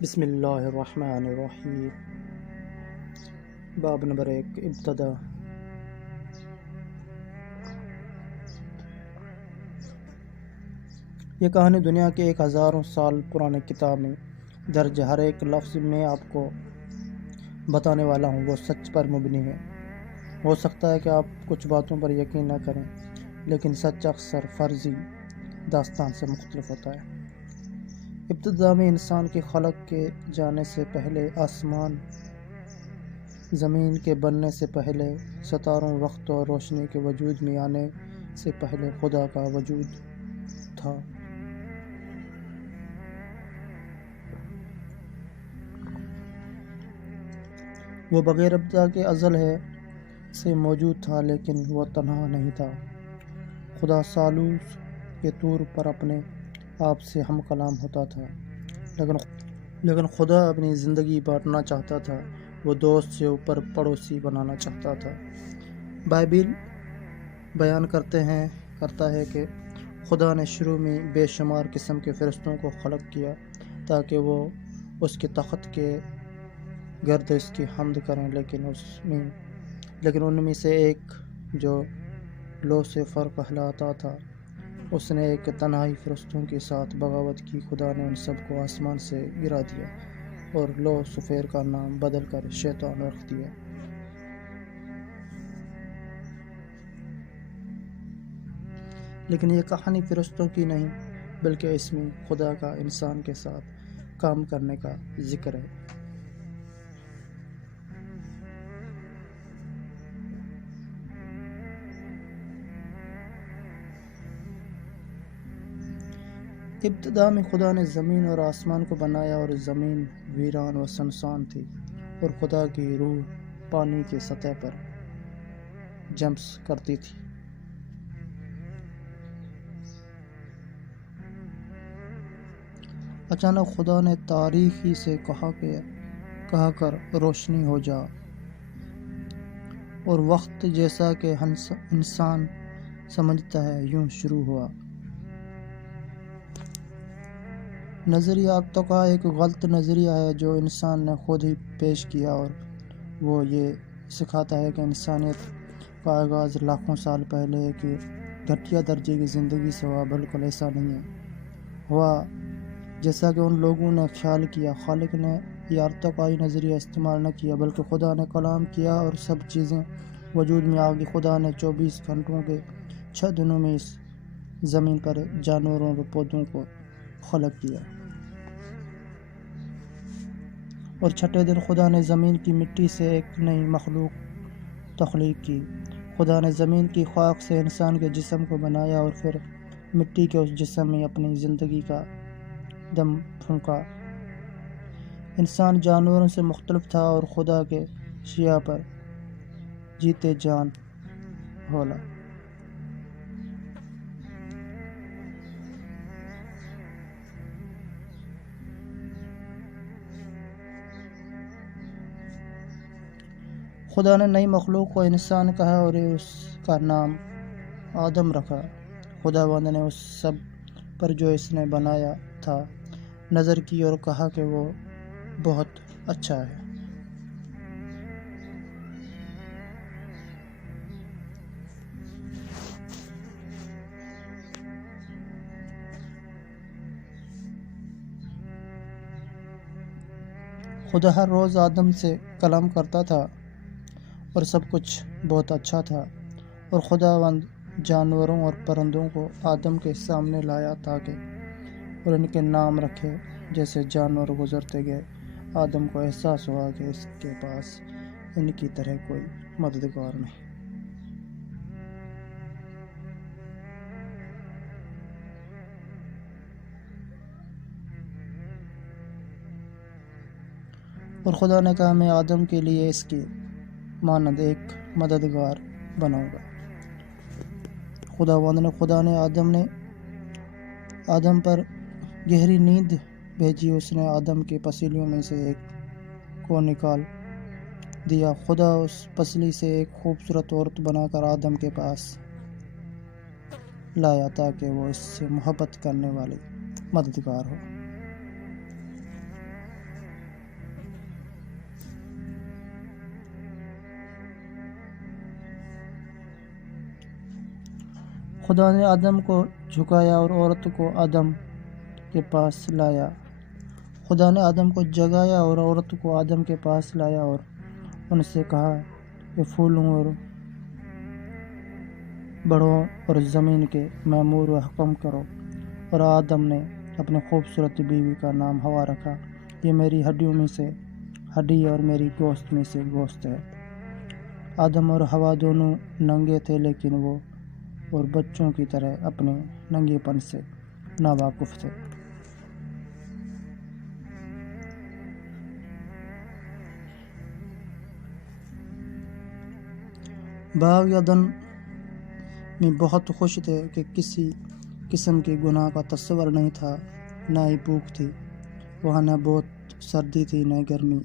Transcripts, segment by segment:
بسم اللہ الرحمن الرحیم۔ باب نمبر 1 ابتدا۔ یہ کہانی دنیا کے 1000 سال پرانے کتاب میں درج ہر ایک لفظ میں آپ کو بتانے والا ہوں وہ سچ پر مبنی ہے۔ ہو سکتا ہے کہ آپ کچھ باتوں پر یقین نہ کریں، لیکن سچ اکثر فرضی داستان سے مختلف ہوتا ہے۔ ابتدا میں انسان کی خلق کے جانے سے پہلے، آسمان زمین کے بننے سے پہلے، ستاروں، وقت اور روشنی کے وجود میں آنے سے پہلے خدا کا وجود تھا۔ وہ بغیر ابتدا کے ازل سے موجود تھا، لیکن وہ تنہا نہیں تھا۔ خدا ثالوث کے طور پر اپنے آپ سے ہم کلام ہوتا تھا، لیکن خدا اپنی زندگی بانٹنا چاہتا تھا۔ وہ دوست سے اوپر پڑوسی بنانا چاہتا تھا۔ بائبل بیان کرتا ہے کہ خدا نے شروع میں بے شمار قسم کے فرشتوں کو خلق کیا تاکہ وہ اس کے تخت کے گرد اس کی حمد کریں، لیکن ان میں سے ایک جو لوسیفر کہلاتا تھا، اس نے ایک تنہائی فرشتوں کے ساتھ بغاوت کی۔ خدا نے ان سب کو آسمان سے گرا دیا اور لوسیفر کا نام بدل کر شیطان رکھ دیا۔ لیکن یہ کہانی فرشتوں کی نہیں، بلکہ اس میں خدا کا انسان کے ساتھ کام کرنے کا ذکر ہے۔ ابتدا میں خدا نے زمین اور آسمان کو بنایا، اور زمین ویران و سنسان تھی، اور خدا کی روح پانی کی سطح پر جمس کرتی تھی۔ اچانک خدا نے تاریکی سے کہا کر روشنی ہو جا، اور وقت جیسا کہ انسان سمجھتا ہے یوں شروع ہوا۔ نظریہ اب تک کا ایک غلط نظریہ ہے جو انسان نے خود ہی پیش کیا، اور وہ یہ سکھاتا ہے کہ انسانیت کا آغاز لاکھوں سال پہلے ایک گھٹیا درجے کی زندگی سے ہوا۔ بالکل ایسا نہیں ہوا جیسا کہ ان لوگوں نے خیال کیا۔ خالق نے یہ ارتقائی نظریہ استعمال نہ کیا، بلکہ خدا نے کلام کیا اور سب چیزیں وجود میں آ گئی۔ خدا نے 24 گھنٹوں کے 6 دنوں میں اس زمین پر جانوروں اور پودوں کو خلق کیا، اور چھٹے دن خدا نے زمین کی مٹی سے ایک نئی مخلوق تخلیق کی۔ خدا نے زمین کی خاک سے انسان کے جسم کو بنایا، اور پھر مٹی کے اس جسم میں اپنی زندگی کا دم پھونکا۔ انسان جانوروں سے مختلف تھا اور خدا کے شیاء پر جیتے جان ہولا۔ خدا نے نئی مخلوق کو انسان کہا اور اس کا نام آدم رکھا۔ خداوند نے اس سب پر جو اس نے بنایا تھا نظر کی اور کہا کہ وہ بہت اچھا ہے۔ خدا ہر روز آدم سے کلام کرتا تھا اور سب کچھ بہت اچھا تھا، اور خداوند جانوروں اور پرندوں کو آدم کے سامنے لایا تاکہ اور ان کے نام رکھے۔ جیسے جانور گزرتے گئے، آدم کو احساس ہوا کہ اس کے پاس ان کی طرح کوئی مددگار نہیں۔ اور خدا نے کہا، میں آدم کے لیے اس کی مانند ایک مددگار بناؤں گا۔ خدا نے آدم پر گہری نیند بھیجی۔ اس نے آدم کے پسلیوں میں سے ایک کو نکال دیا۔ خدا اس پسلی سے ایک خوبصورت عورت بنا کر آدم کے پاس لایا تاکہ وہ اس سے محبت کرنے والی مددگار ہو۔ خدا نے آدم کو جھکایا اور عورت کو آدم کے پاس لایا۔ خدا نے آدم کو جگایا اور عورت کو آدم کے پاس لایا اور ان سے کہا کہ پھولوں اور بڑھو اور زمین کے معمور و حکم کرو۔ اور آدم نے اپنے خوبصورت بیوی کا نام ہوا رکھا۔ یہ میری ہڈیوں میں سے ہڈی اور میری گوشت میں سے گوشت ہے۔ آدم اور ہوا دونوں ننگے تھے، لیکن وہ اور بچوں کی طرح اپنے ننگے پن سے ناواقف تھے۔ باغ عدن میں بہت خوش تھے کہ کسی قسم کے گناہ کا تصور نہیں تھا، نہ ہی بھوک تھی۔ وہاں نہ بہت سردی تھی نہ گرمی۔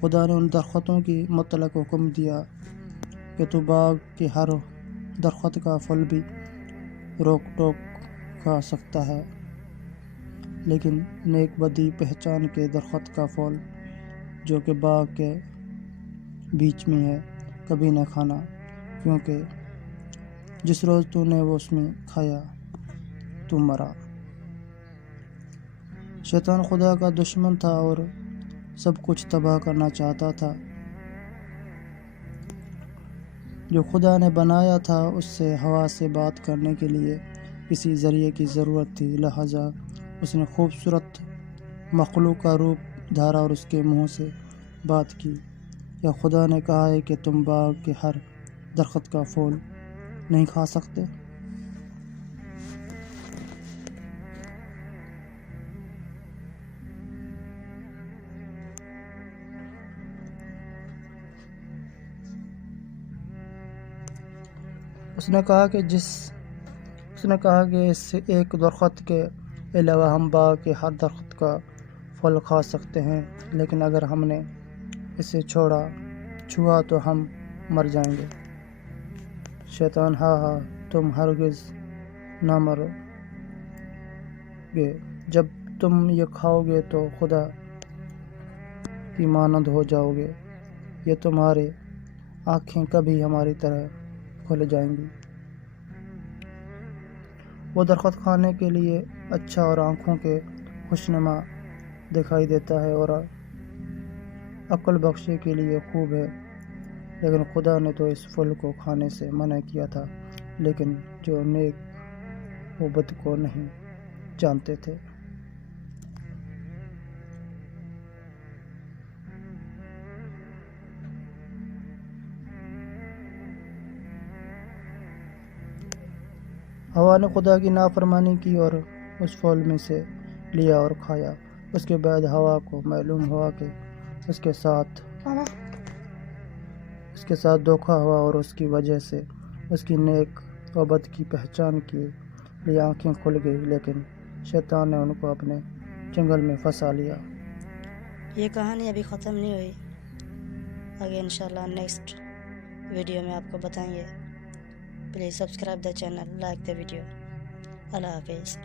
خدا نے ان درختوں کی مطلق حکم دیا کہ تو باغ کے ہر درخت کا پھل بھی روک ٹوک کھا سکتا ہے، لیکن نیک بدی پہچان کے درخت کا پھل جو کہ باغ کے بیچ میں ہے کبھی نہ کھانا، کیونکہ جس روز تو نے وہ اس میں کھایا تو مرا۔ شیطان خدا کا دشمن تھا اور سب کچھ تباہ کرنا چاہتا تھا۔ جو خدا نے بنایا تھا اس سے ہوا سے بات کرنے کے لیے کسی ذریعے کی ضرورت تھی، لہٰذا اس نے خوبصورت مخلوق کا روپ دھارا اور اس کے منہ سے بات کی۔ یا خدا نے کہا ہے کہ تم باغ کے ہر درخت کا پھول نہیں کھا سکتے؟ اس نے کہا کہ اس ایک درخت کے علاوہ ہم باغ کے ہر درخت کا پھل کھا سکتے ہیں، لیکن اگر ہم نے اسے چھوا تو ہم مر جائیں گے۔ شیطان ہاں تم ہرگز نہ مرو گے، جب تم یہ کھاؤ گے تو خدا کی مانند ہو جاؤ گے، یہ تمہاری آنکھیں کبھی ہماری طرح کھل جائیں گی۔ وہ درخت کھانے کے لیے اچھا اور آنکھوں کے خوشنما دکھائی دیتا ہے اور عقل بخشی کے لیے خوب ہے، لیکن خدا نے تو اس پھل کو کھانے سے منع کیا تھا، لیکن جو نیک و بد کو نہیں جانتے تھے۔ ہوا نے خدا کی نافرمانی کی اور اس پھل میں سے لیا اور کھایا۔ اس کے بعد ہوا کو معلوم ہوا کہ اس کے ساتھ دھوکہ ہوا اور اس کی وجہ سے اس کی نیک و بد کی پہچان کے لیے آنکھیں کھل گئی، لیکن شیطان نے ان کو اپنے چنگل میں پھنسا لیا۔ یہ کہانی ابھی ختم نہیں ہوئی، آگے انشاءاللہ نیکسٹ ویڈیو میں آپ کو بتائیں گے۔ Please subscribe the channel, like the video. Allah حافظ۔